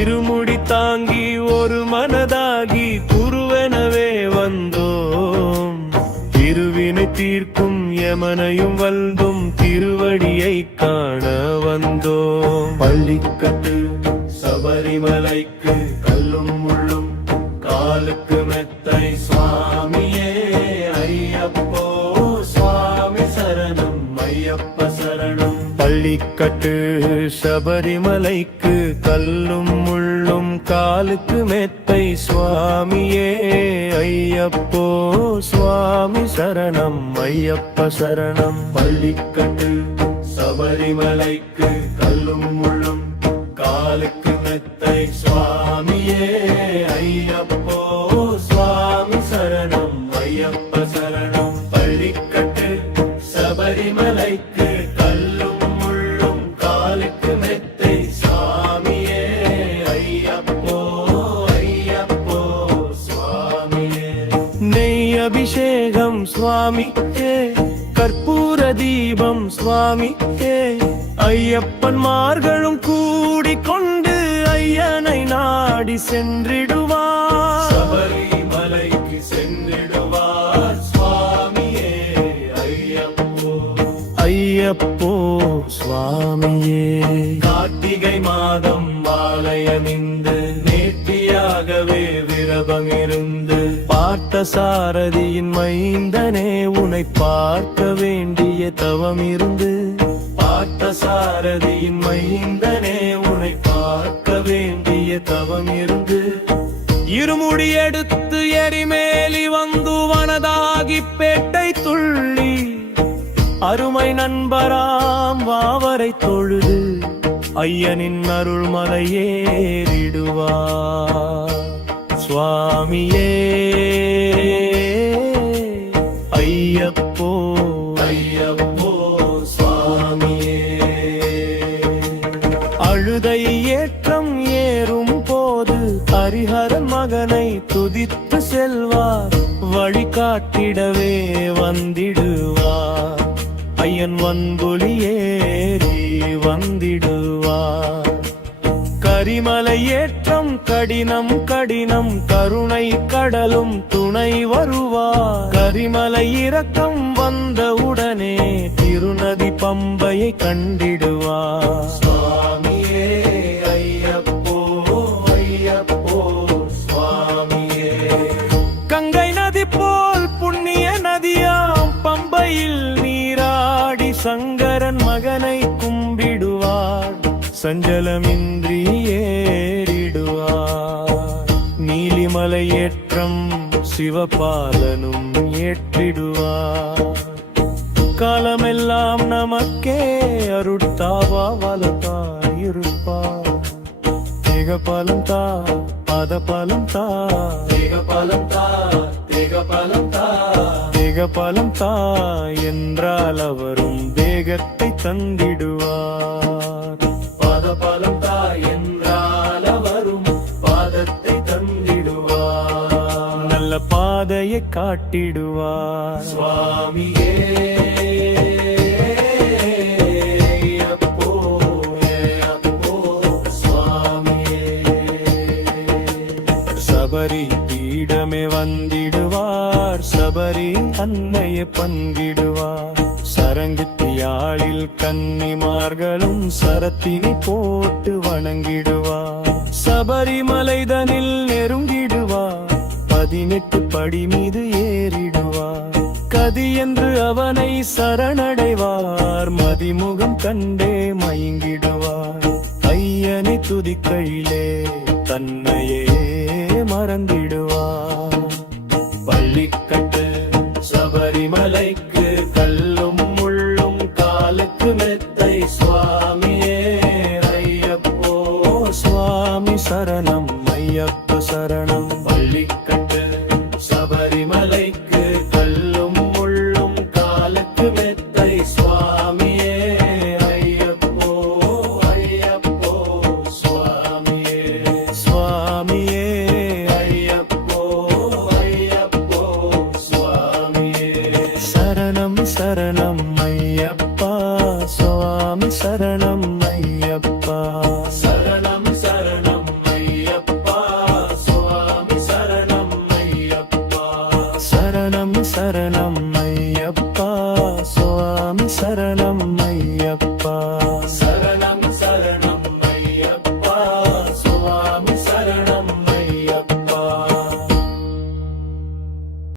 இருமுடி தாங்கி ஒரு மனதாகி குருவெனவே வந்தோம். திருவினை தீர்க்கும் யமனையும் வல்தும் திருவடியை காண வந்தோம். பள்ளிக்கட்டு சபரிமலைக்கு கல்லும் முள்ளும் காலுக்கு மெத்தை சுவாமியே ஐயப்போ சுவாமி சரணம் ஐயப்ப சரணம். பள்ளிக்கட்டு சபரிமலைக்கு கல்லும் முள்ளும் காலுக்கு மெத்தை சுவாமியே ஐயப்போ சுவாமி சரணம் ஐயப்ப சரணம். பள்ளிக்கட்டு சபரிமலைக்கு கல்லும் முள்ளும் காலுக்கு மெத்தை சுவாமியே ஐயப்போ சுவாமி சரணம் ஐயப்ப சரணம். பள்ளிக்கட்டு சபரிமலைக்கு கல்லும் முள்ளும் காலுக்கு மெத்தை சுவாமியே ஐயப்போ ஐயப்போ சுவாமியே. நெய் அபிஷேகம் சுவாமிக்கே கற்பூர தீபம் சுவாமிக்கே ஐயப்பன்மார்களும் கூடிக்கொண்டு ஐயனை நாடி சென்றிடுவார். சபரிமலைக்கு சென்றிடுவார் சுவாமியே ஐயப்போ ஐயப்போ சுவாமியே. கார்த்திகை மாதம் ஆலயமிந்து நேர்த்தியாகவே விரதம் இருந்து பார்த்த சாரதியின் மைந்தனே உன்னை பார்க்க வேண்டிய தவம் இருந்து. பார்த்த சாரதியின் மைந்தனே உன்னை பார்க்க வேண்டிய தவம் இருந்து. இருமுடி எடுத்து எரிமேலி வந்து வனதாகி பேட்டை துள்ளி அருமை நண்பராம் வாவரை தொழுது ஐயனின் அருள்மலை ஏறிடுவார் சுவாமியே ஐயப்போ ஐயப்போ சுவாமியே. அழுதை ஏற்றம் ஏறும் போது ஹரிஹரன் மகனை துதித்து செல்வார். வழிகாட்டிடவே வந்திடுவார் ஐயன் வன்புலி ஏறி வந்திடுவார். கரிமலை ஏற்றம் கடினம் கடினம் கருணை கடலும் துணை வருவார். கரிமலை இறக்கம் வந்தவுடனே திருநதி பம்பையை கண்டிடுவார். சுவாமியே ஐயப்போ ஐயப்போ சுவாமியே. கங்கை நதி போல் புண்ணிய நதியாம் பம்பையில் நீராடி சங்கரன் மகனை கும்பிடுவார். சஞ்சலமின்றி ஏறிடுவார். நீலிமலை ஏற்றம் சிவபாலனும் ஏற்றிடுவார். காலமெல்லாம் நமக்கே அருட்தாவா வளர்த்தார் இருப்பார். தேகபாலம் தா பாதபாலம் தா தேகபாலம் தா தேகபாலம் தா தேகபாலம் தா என்றால் அவரும் தேகத்தை தந்திடுவார். பாதபாலம் தா என்றால் அவரும் பாதத்தை தந்திடுவார். நல்ல பாதையை காட்டிடுவார் சுவாமியே ஐயப்போ ஐயப்போ சுவாமியே. சபரி பீடமே வந்திடுவார். சபரி அன்னையை பங்கிடுவார். சரங்குத்தியாளில் கன்னிமார்களும் சரத்தினை போட்டு வணங்கிடுவார். சபரிமலைதனில் நெருங்கிடுவார். 18 படி மீது ஏறிடுவார். கதி என்று அவனை சரணடைவார். மதிமுகம் கண்டே மயங்கிடுவார். ஐயனை துதிக்கையிலே தன்னையே மறந்திடுவார். பள்ளிக்கட்டு சபரிமலைக்கு கல்லும் முள்ளும் காலுக்கு மெத்தை சுவாமியே ஐயப்போ சுவாமி சரணம் ஐயப்ப சரணம். பள்ளிக்கட்டு சபரிமலைக்கு கல்லும் முள்ளும் காலுக்கு மெத்தை சுவாமியே ஐயப்போ ஐயப்போ சுவாமியே சுவாமியே ஐயப்போ ஐயப்போ சுவாமியே. சரணம் சரணம் ஐயப்பா சுவாமி சரணம் ஐயப்பா. சரணம் சரணம் ஐயப்பா